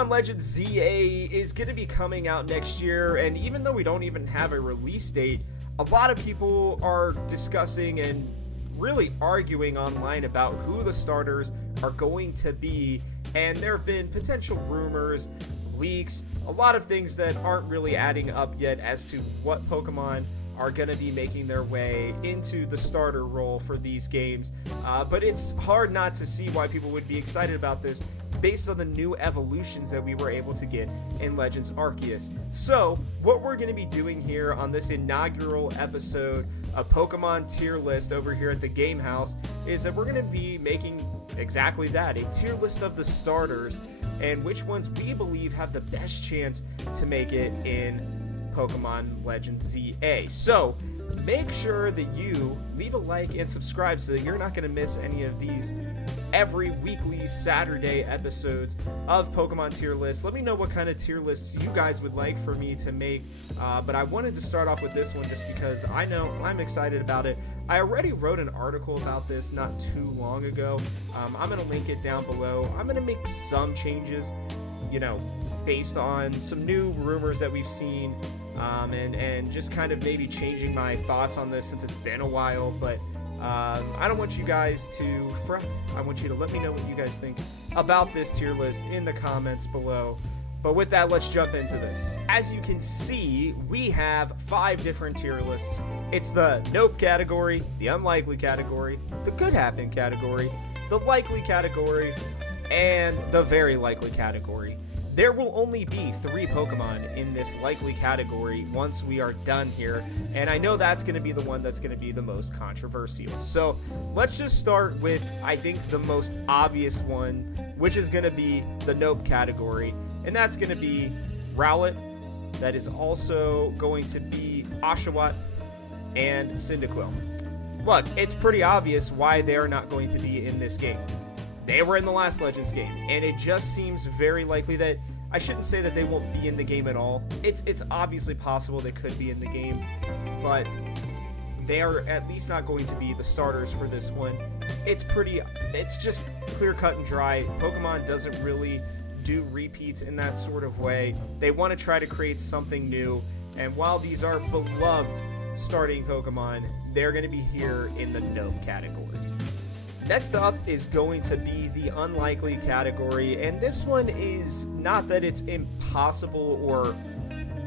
Pokemon Legends ZA is going to be coming out next year, and even though we don't even have a release date, a lot of people are discussing and really arguing online about who the starters are going to be, and there have been potential rumors, leaks, a lot of things that aren't really adding up yet as to what Pokemon are going to be making their way into the starter role for these games. But it's hard not to see why people would be excited about this based on the new evolutions that we were able to get in Legends Arceus. So, what we're going to be doing here on this inaugural episode of Pokemon Tier List over here at the Game House is that we're going to be making exactly that, a tier list of the starters and which ones we believe have the best chance to make it in Pokemon Legends ZA. So, make sure that you leave a like and subscribe so that you're not going to miss any of these every weekly Saturday episodes of Pokemon Tier Lists. Let me know what kind of tier lists you guys would like for me to make, but I wanted to start off with this one just because I know I'm excited about it. I already wrote an article about this not too long ago. I'm going to link it down below. I'm going to make some changes, based on some new rumors that we've seen, and just kind of maybe changing my thoughts on this since it's been a while, but I don't want you guys to fret. I want you to let me know what you guys think about this tier list in the comments below. But with that, let's jump into this. As you can see, we have 5 different tier lists. It's the nope category, the unlikely category, the could happen category, the likely category, and the very likely category. There will only be 3 Pokemon in this likely category once we are done here, and I know that's going to be the one that's going to be the most controversial. So let's just start with, I think, the most obvious one, which is going to be the nope category, and that's going to be Rowlet. That is also going to be Oshawott and Cyndaquil. Look, it's pretty obvious why they are not going to be in this game. They were in the last Legends game, and it just seems very likely that, I shouldn't say that they won't be in the game at all. It's obviously possible they could be in the game, but they are at least not going to be the starters for this one. It's just clear cut and dry. Pokemon doesn't really do repeats in that sort of way. They want to try to create something new, and while these are beloved starting Pokemon, they're going to be here in the nope category. Next up is going to be the unlikely category, and this one is not that it's impossible or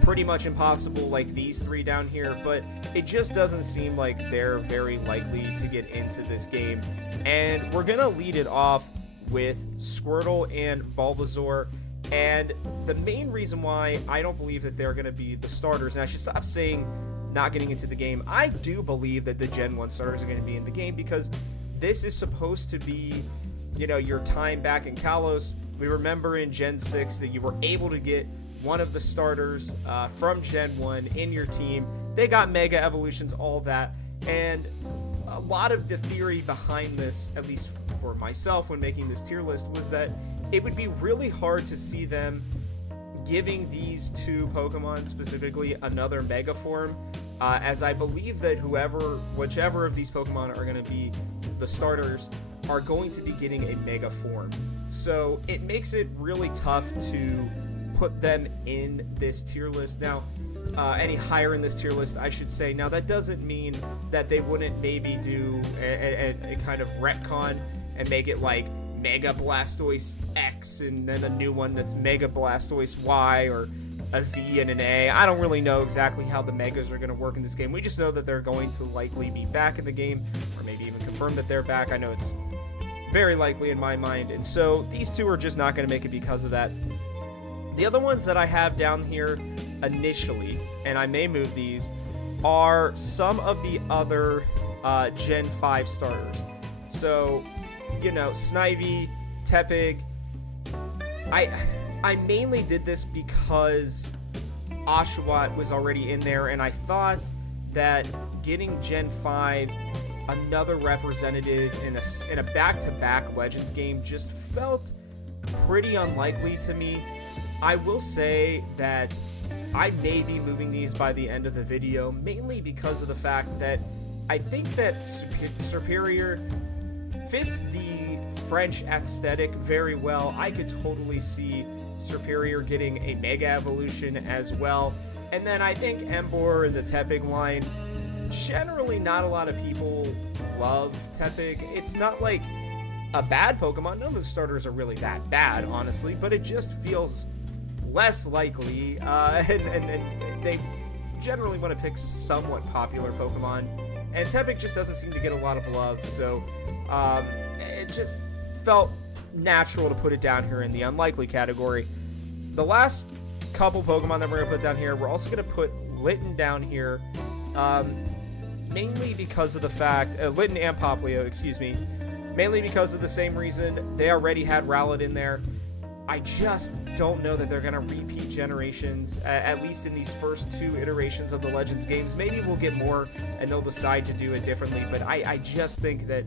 pretty much impossible like these 3 down here, but it just doesn't seem like they're very likely to get into this game. And we're gonna lead it off with Squirtle and Bulbasaur, and the main reason why I don't believe that they're gonna be the starters, and I should stop saying not getting into the game, I do believe that the Gen 1 starters are gonna be in the game because this is supposed to be, your time back in Kalos. We remember in Gen 6 that you were able to get one of the starters from Gen 1 in your team. They got Mega Evolutions, all that. And a lot of the theory behind this, at least for myself when making this tier list, was that it would be really hard to see them giving these 2 Pokemon specifically another Mega form, as I believe that whichever of these Pokemon are going to be the starters are going to be getting a Mega form. So it makes it really tough to put them in this tier list. Now, any higher in this tier list, I should say. Now, that doesn't mean that they wouldn't maybe do a kind of retcon and make it like Mega Blastoise X and then a new one that's Mega Blastoise Y, or a Z and an A. I don't really know exactly how the Megas are going to work in this game. We just know that they're going to likely be back in the game, or maybe even confirm that they're back. I know it's very likely in my mind, and so these 2 are just not going to make it because of that. The other ones that I have down here initially, and I may move these, are some of the other Gen 5 starters. So, Snivy, Tepig. I mainly did this because Oshawott was already in there, and I thought that getting Gen 5 another representative in a back-to-back Legends game just felt pretty unlikely to me. I will say that I may be moving these by the end of the video, mainly because of the fact that I think that Superior fits the French aesthetic very well. I could totally see Serperior getting a Mega Evolution as well. And then I think Emboar and the Tepig line, generally not a lot of people love Tepig. It's not like a bad Pokemon. None of the starters are really that bad, honestly, but it just feels less likely, and they generally want to pick somewhat popular Pokemon, and Tepig just doesn't seem to get a lot of love, so it just felt natural to put it down here in the unlikely category. The last couple Pokemon that we're going to put down here, we're also going to put Litten down here, mainly because of the fact, Litten and Popplio, excuse me, mainly because of the same reason. They already had Rowlet in there. I just don't know that they're going to repeat generations, at least in these first 2 iterations of the Legends games. Maybe we'll get more and they'll decide to do it differently, but I just think that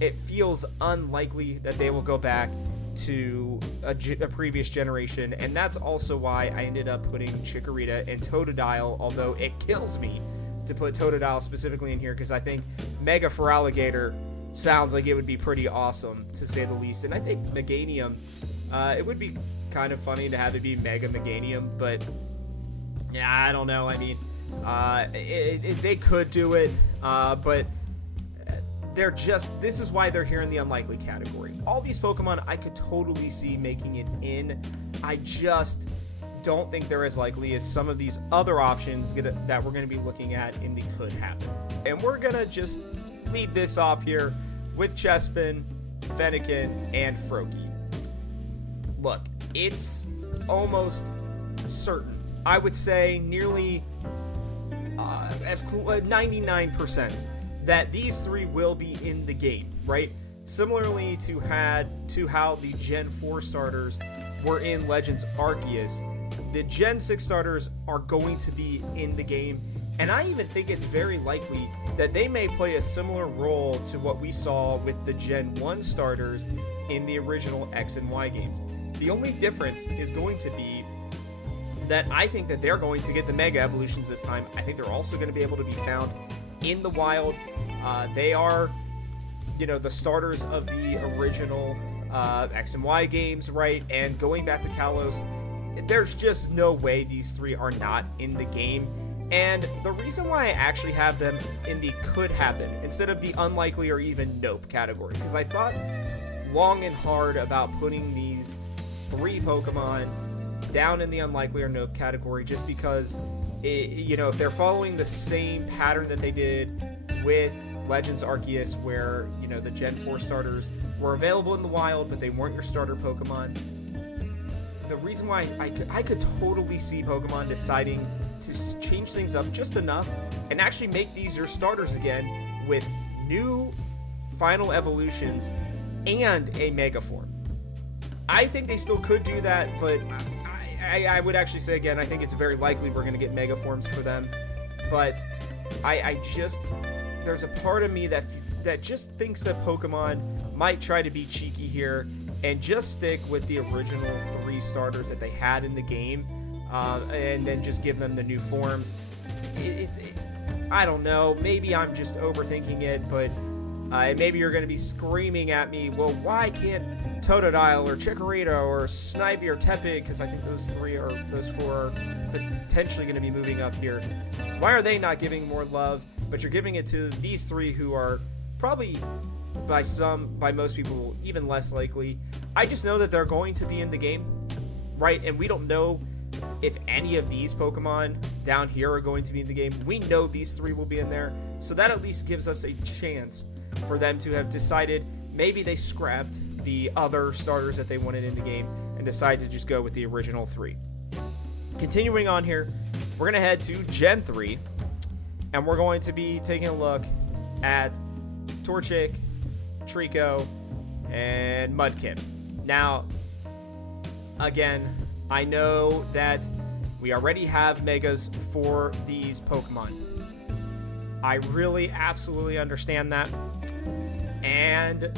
it feels unlikely that they will go back to a previous generation, and that's also why I ended up putting Chikorita and Totodile, although it kills me to put Totodile specifically in here because I think Mega Feraligatr sounds like it would be pretty awesome, to say the least. And I think Meganium, it would be kind of funny to have it be Mega Meganium, but yeah, I don't know. I mean, they could do it, but they're just, this is why they're here in the unlikely category. All these Pokemon I could totally see making it in. I just don't think they're as likely as some of these other options that we're going to be looking at in the could happen. And we're going to just lead this off here with Chespin, Fennekin, and Froakie. Look, it's almost certain. I would say nearly 99% that these 3 will be in the game, right? Similarly to how the Gen 4 starters were in Legends Arceus, the Gen 6 starters are going to be in the game, and I even think it's very likely that they may play a similar role to what we saw with the Gen 1 starters in the original X and Y games. The only difference is going to be that I think that they're going to get the Mega Evolutions this time. I think they're also going to be able to be found in the wild. They are, the starters of the original X and Y games, right? And going back to Kalos, there's just no way these 3 are not in the game. And the reason why I actually have them in the could happen instead of the unlikely or even nope category, because I thought long and hard about putting these 3 Pokemon down in the unlikely or nope category, just because if they're following the same pattern that they did with Legends Arceus, where the Gen 4 starters were available in the wild but they weren't your starter Pokemon, the reason why I could totally see Pokemon deciding to change things up just enough and actually make these your starters again with new final evolutions and a Mega Form. I think they still could do that, but I would actually say, again, I think it's very likely we're going to get Mega Forms for them. But there's a part of me that just thinks that Pokemon might try to be cheeky here and just stick with the original 3 starters that they had in the game, and then just give them the new forms. I don't know, maybe I'm just overthinking it, but maybe you're going to be screaming at me, well, why can't Totodile or Chikorita or Snivy or Tepig, because I think those 4 are potentially going to be moving up here. Why are they not giving more love, but you're giving it to these 3 who are probably by most people even less likely? I just know that they're going to be in the game, right? And we don't know if any of these Pokemon down here are going to be in the game. We know these 3 will be in there, so that at least gives us a chance for them to have decided maybe they scrapped the other starters that they wanted in the game and decided to just go with the original 3. Continuing on here, we're going to head to Gen 3, and we're going to be taking a look at Torchic, Treecko, and Mudkip. Now, again, I know that we already have Megas for these Pokemon. I really absolutely understand that, and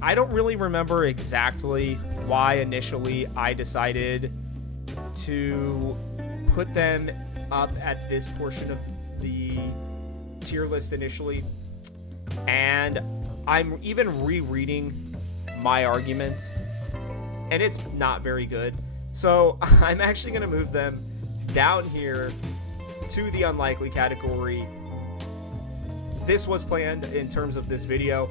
I don't really remember exactly why initially I decided to put them up at this portion of the tier list initially, and I'm even rereading my argument, and it's not very good. So I'm actually going to move them down here to the unlikely category. This was planned in terms of this video.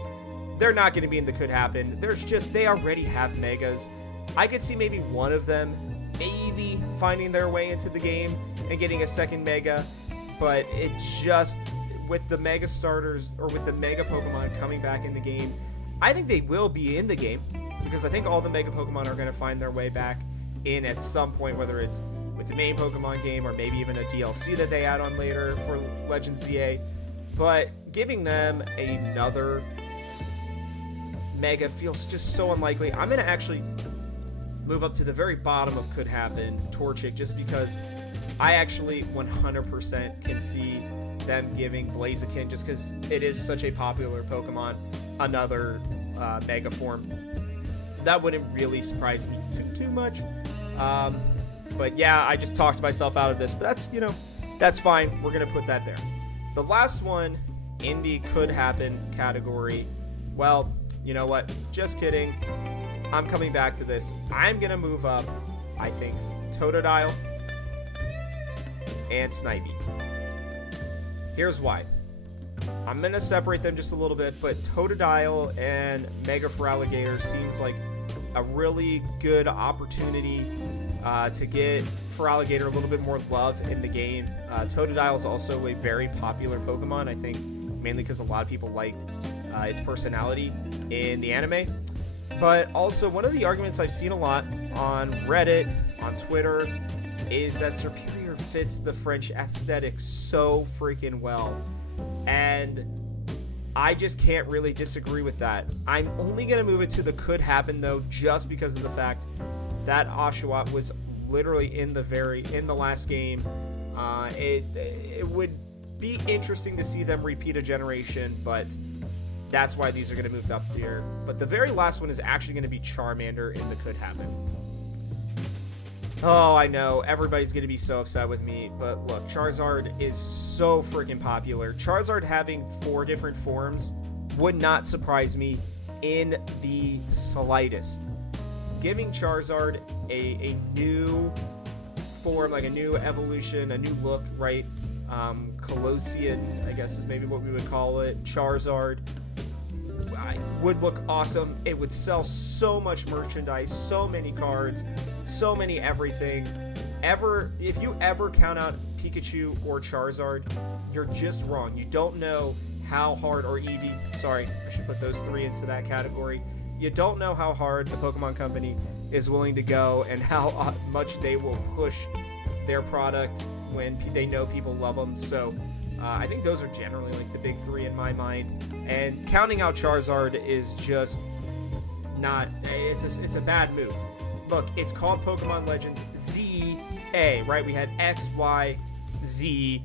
They're not going to be in the could happen. They already have megas. I could see maybe one of them maybe finding their way into the game and getting a second mega, but it just, with the mega starters or with the mega Pokemon coming back in the game, I think they will be in the game, because I think all the mega Pokemon are going to find their way back in at some point, whether it's with the main Pokemon game or maybe even a DLC that they add on later for Legends ZA. But giving them another mega feels just so unlikely. I'm going to actually move up to the very bottom of could happen, Torchic, just because I actually 100% can see them giving Blaziken, just because it is such a popular Pokemon, another mega form. That wouldn't really surprise me too much. But yeah, I just talked myself out of this, but that's, that's fine. We're going to put that there. The last one in the could happen category, well, you know what? Just kidding. I'm coming back to this. I'm going to move up, I think, Totodile and Snivy. Here's why. I'm going to separate them just a little bit, but Totodile and Mega Feraligatr seems like a really good opportunity to get Feraligatr a little bit more love in the game. Totodile is also a very popular Pokemon, I think, mainly because a lot of people liked its personality in the anime. But also, one of the arguments I've seen a lot on Reddit, on Twitter, is that Superior fits the French aesthetic so freaking well. And I just can't really disagree with that. I'm only going to move it to the could happen, though, just because of the fact that Oshawott was literally in the last game. It would be interesting to see them repeat a generation, but that's why these are going to move up here. But the very last one is actually going to be Charmander in the could happen. Oh, I know, everybody's going to be so upset with me, but look, Charizard is so freaking popular. Charizard having 4 different forms would not surprise me in the slightest. Giving Charizard a new form, like a new evolution, a new look, right? Colossian, I guess is maybe what we would call it. Charizard would look awesome. It would sell so much merchandise, so many cards, so many everything. If you ever count out Pikachu or Charizard, you're just wrong. You don't know how hard, or Eevee, sorry, I should put those 3 into that category. You don't know how hard the Pokemon Company is willing to go and how much they will push their product when they know people love them. So I think those are generally like the big 3 in my mind. And counting out Charizard is just not, it's a bad move. Look, it's called Pokemon Legends ZA, right? We had X, Y, Z.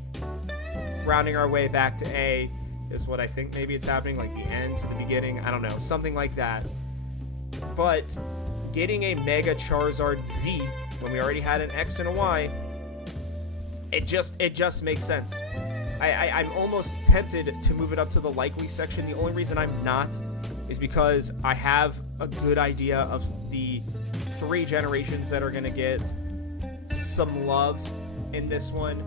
Rounding our way back to A is what I think maybe it's happening, like the end to the beginning. I don't know, something like that. But getting a Mega Charizard Z when we already had an X and a Y, it just makes sense. I'm almost tempted to move it up to the likely section. The only reason I'm not is because I have a good idea of the 3 generations that are going to get some love in this one.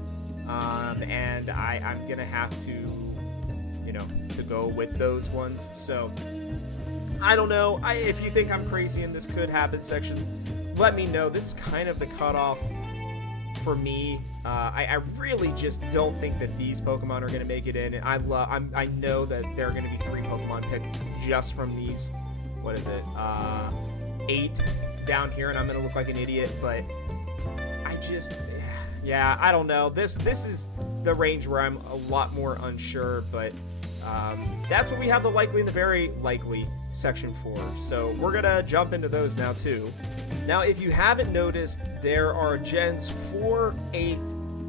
And I'm going to have to go with those ones. So I don't know. If you think I'm crazy in this could happen section, let me know. This is kind of the cutoff for me. I really just don't think that these Pokemon are going to make it in. And I know that there are going to be 3 Pokemon picked just from these, 8 down here, and I'm going to look like an idiot, but I don't know. This is the range where I'm a lot more unsure, but that's what we have the likely and the very likely section for. So we're going to jump into those now too. Now, if you haven't noticed, there are gens 4, 8,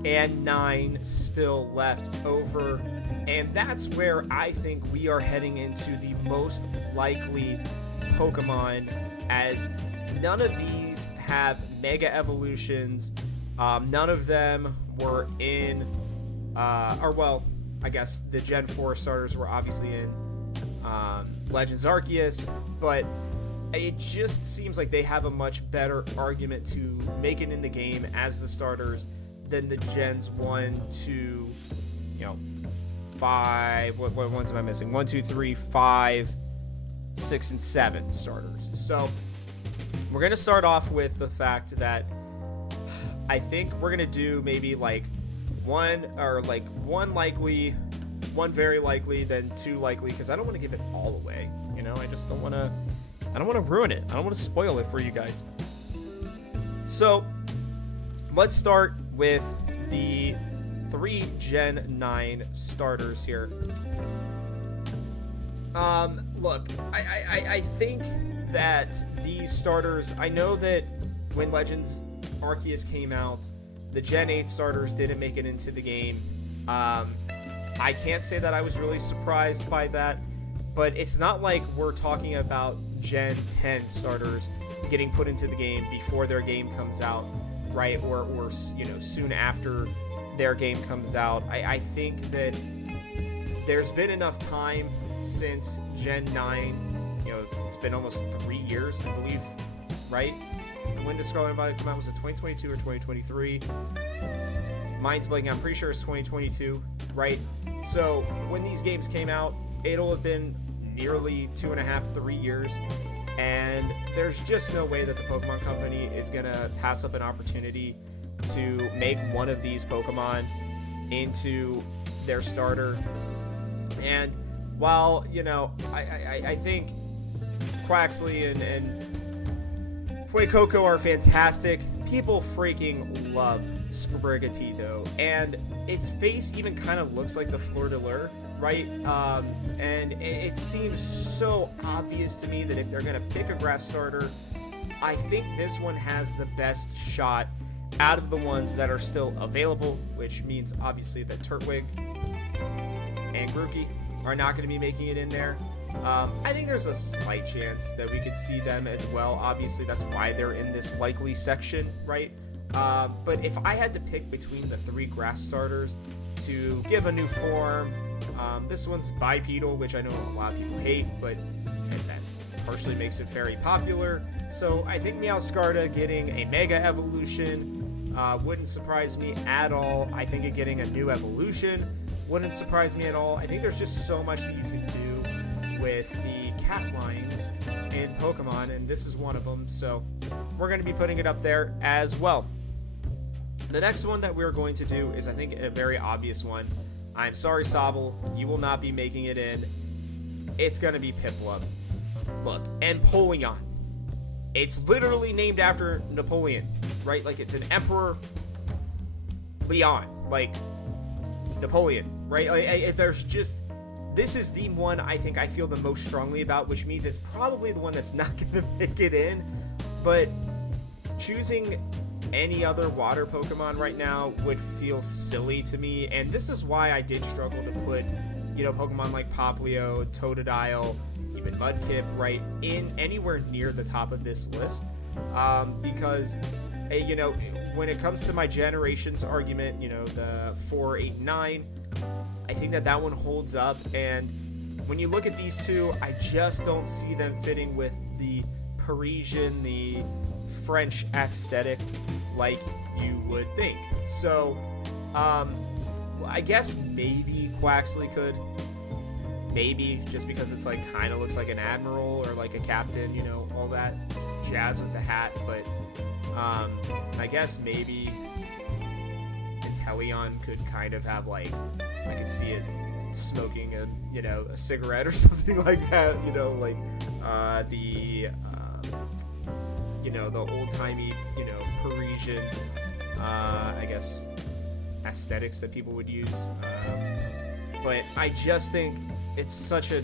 and 9 still left over, and that's where I think we are heading into the most likely Pokemon, as none of these have Mega Evolutions. None of them were in, I guess the Gen 4 starters were obviously in Legends Arceus, but it just seems like they have a much better argument to make it in the game as the starters than the gens 1 to, 5. What ones am I missing? 1, 2, 3, 5, 6, and 7 starters. So we're gonna start off with the fact that I think we're gonna do maybe like one likely, one very likely, then 2 likely, because I don't want to give it all away. I just don't want to ruin it. I don't want to spoil it for you guys. So let's start with the 3 Gen 9 starters here. Look, I think that these starters, I know that when Legends Arceus came out, the Gen 8 starters didn't make it into the game. I can't say that I was really surprised by that, but it's not like we're talking about Gen 10 starters getting put into the game before their game comes out, right? Or soon after their game comes out. I think that there's been enough time since Gen 9. It's been almost 3 years, I believe, right? And when did Scarlet Violet come out? Was it 2022 or 2023? Mine's blanking. I'm pretty sure it's 2022, right? So when these games came out, it'll have been nearly 2.5, 3 years. And there's just no way that the Pokemon Company is going to pass up an opportunity to make one of these Pokemon into their starter. And while, I think Quaxly and Fuecoco are fantastic, people freaking love Sprigatito. And its face even kind of looks like the Fleur de Lure, right? And it seems so obvious to me that if they're going to pick a grass starter, I think this one has the best shot out of the ones that are still available, which means obviously that Turtwig and Grookey are not going to be making it in there. I think there's a slight chance that we could see them as well. Obviously, that's why they're in this likely section, right? But if I had to pick between the 3 grass starters to give a new form, this one's bipedal, which I know a lot of people hate, but that partially makes it very popular. So I think Meowscarda getting a Mega Evolution wouldn't surprise me at all. I think it getting a new evolution wouldn't surprise me at all. I think there's just so much that you can do with the cat lines in Pokemon, and this is one of them. So we're going to be putting it up there as well. The next one that we're going to do is, I think, a very obvious one. I'm sorry, Sobble, you will not be making it in. It's going to be Piplup. Look, Empoleon. It's literally named after Napoleon, right? Like, it's an Emperor Leon, like Napoleon, right? Like, there's just, this is the one I think I feel the most strongly about, which means it's probably the one that's not going to make it in. But choosing any other water Pokemon right now would feel silly to me, and this is why I did struggle to put, Pokemon like Popplio, Totodile, even Mudkip, right, in anywhere near the top of this list, because, when it comes to my generations argument, the 4, 8, 9, I think that one holds up, and when you look at these two, I just don't see them fitting with the Parisian, the French aesthetic like you would think. So, I guess maybe Quaxly could. Maybe, just because it's like kind of looks like an admiral or like a captain, all that jazz with the hat. But I guess maybe Inteleon could kind of have, like, I could see it smoking a cigarette or something like that, like the old-timey, Parisian, I guess, aesthetics that people would use. But I just think it's such a...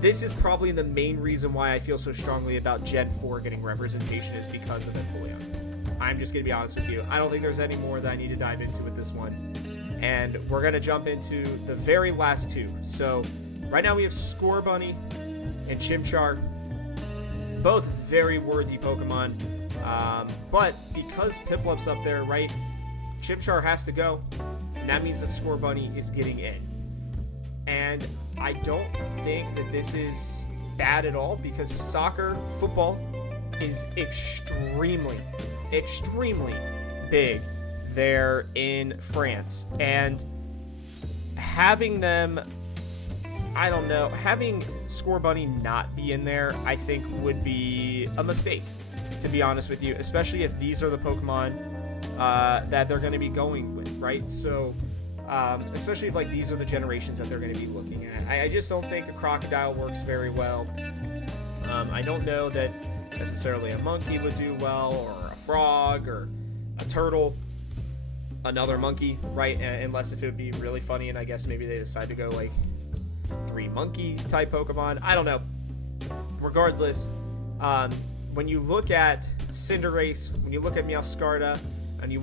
This is probably the main reason why I feel so strongly about Gen 4 getting representation, is because of Empoleon. I'm just going to be honest with you. I don't think there's any more that I need to dive into with this one. And we're going to jump into the very last 2. So right now we have Scorbunny and Chimchar. Both very worthy Pokemon. But because Piplup's up there, right, Chimchar has to go. And that means that Scorbunny is getting in. And I don't think that this is bad at all, because football is extremely big there in France. And having them, I don't know, having Scorbunny not be in there, I think would be a mistake, to be honest with you, especially if these are the Pokemon that they're going to be going with, right? So, especially if like these are the generations that they're going to be looking at. I just don't think a Crocodile works very well. I don't know that necessarily a monkey would do well, or a frog, or a turtle, another monkey, right? Unless if it would be really funny, and I guess maybe they decide to go like 3 monkey type Pokemon. I don't know. Regardless, when you look at Cinderace, when you look at Meowscarada, and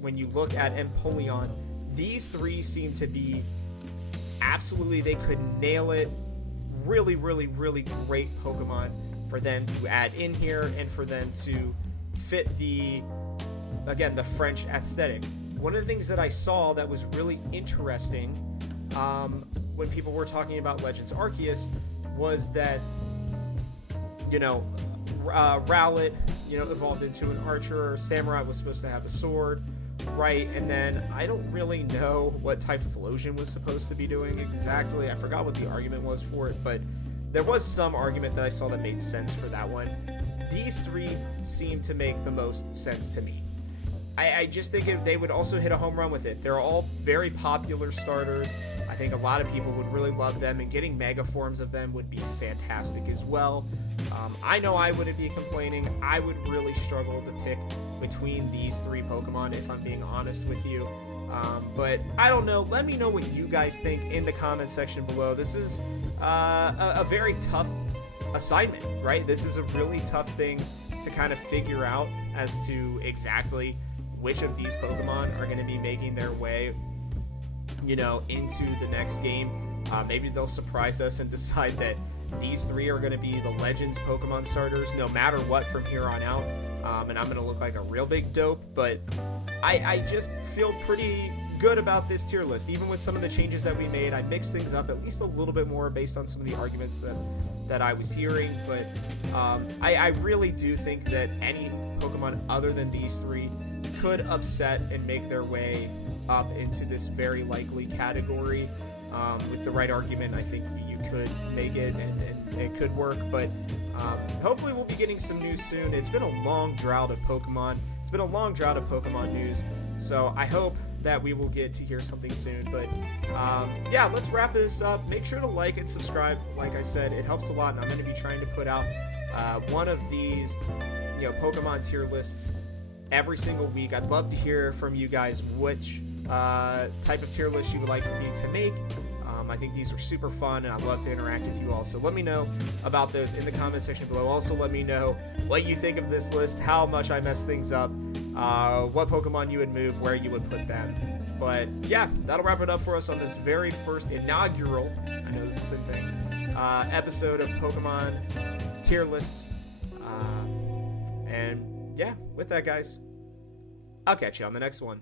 when you look at Empoleon, these 3 seem to be absolutely, they could nail it. Really great Pokemon for them to add in here, and for them to fit the French aesthetic. One of the things that I saw that was really interesting when people were talking about Legends Arceus was that, Rowlet, evolved into an archer. Samurai was supposed to have a sword, right? And then I don't really know what Typhlosion was supposed to be doing exactly. I forgot what the argument was for it, but there was some argument that I saw that made sense for that one. These 3 seem to make the most sense to me. I just think they would also hit a home run with it. They're all very popular starters. I think a lot of people would really love them, and getting mega forms of them would be fantastic as well. I know I wouldn't be complaining. I would really struggle to pick between these 3 Pokemon, if I'm being honest with you. But I don't know. Let me know what you guys think in the comment section below. This is a very tough assignment, right? This is a really tough thing to kind of figure out as to exactly which of these Pokemon are going to be making their way, into the next game. Maybe they'll surprise us and decide that these 3 are going to be the Legends Pokemon starters no matter what from here on out. And I'm going to look like a real big dope, but I just feel pretty good about this tier list. Even with some of the changes that we made, I mixed things up at least a little bit more based on some of the arguments that I was hearing. But I really do think that any Pokemon other than these 3 could upset and make their way up into this very likely category. With the right argument, I think you could make it, and it could work. But hopefully we'll be getting some news soon. It's been a long drought of Pokemon. It's been a long drought of Pokemon news. So I hope that we will get to hear something soon. But yeah, let's wrap this up. Make sure to like and subscribe. Like I said, it helps a lot, and I'm going to be trying to put out one of these, Pokemon tier lists every single week. I'd love to hear from you guys which type of tier list you would like for me to make. I think these are super fun, and I'd love to interact with you all. So let me know about those in the comment section below. Also, let me know what you think of this list, how much I messed things up, what Pokemon you would move, where you would put them. But yeah, that'll wrap it up for us on this very first inaugural, I know this is the same thing, episode of Pokemon tier lists. And yeah, with that, guys, I'll catch you on the next one.